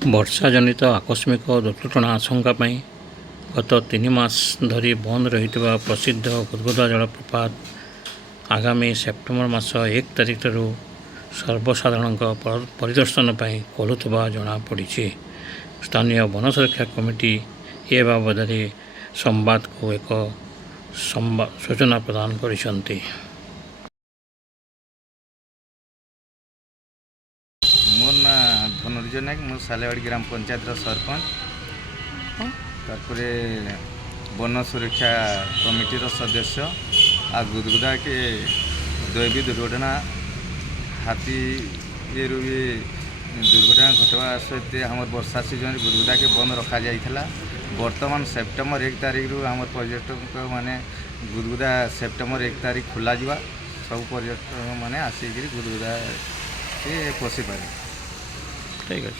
ବର୍ଷା ଜନିତ ଆକସ୍ମିକ ଦୁର୍ଘଟଣା ଆଶଙ୍କା ପାଇଁ ଗତ 3 ମାସ ଧରି ବନ୍ଦ ରହିଥିବା ପ୍ରସିଦ୍ଧ ଗୁଦଗୁଦା ଜଳପ୍ରପାତ ଆଗାମୀ ସେପ୍ଟେମ୍ବର ମାସ 1 ତାରିଖରୁ ସର୍ବସାଧାରଣଙ୍କ ପରିଦର୍ଶନ ପାଇଁ ଖୋଲୁଥିବା ଜଣାପଡ଼ିଛି। ସ୍ଥାନୀୟ ବନ ସୁରକ୍ଷା କମିଟି ଏ ବାବଦରେ ସମ୍ବାଦକୁ ଏକ ସୂଚନା ପ୍ରଦାନ କରିଛନ୍ତି। मोर ना धनुर्जय नायक मो सालेवाड़ी ग्राम पंचायत सरपंच तारपरे वन सुरक्षा कमिटी सदस्य आ गुदगुदा के दैवी दुर्घटना हाथी ये भी दुर्घटना घटवा सहित आम वर्षा सीजन गुदगुदा के बंद रखा जाइला। वर्तमान सेप्टेम्बर 1 तारिख रु आम पर्यटक माने गुदगुदा सेप्टेम्बर 1 तारिख खोल सब पर्यटक मैंने आसिक गुदगुदा पशि पारे। ठीक है।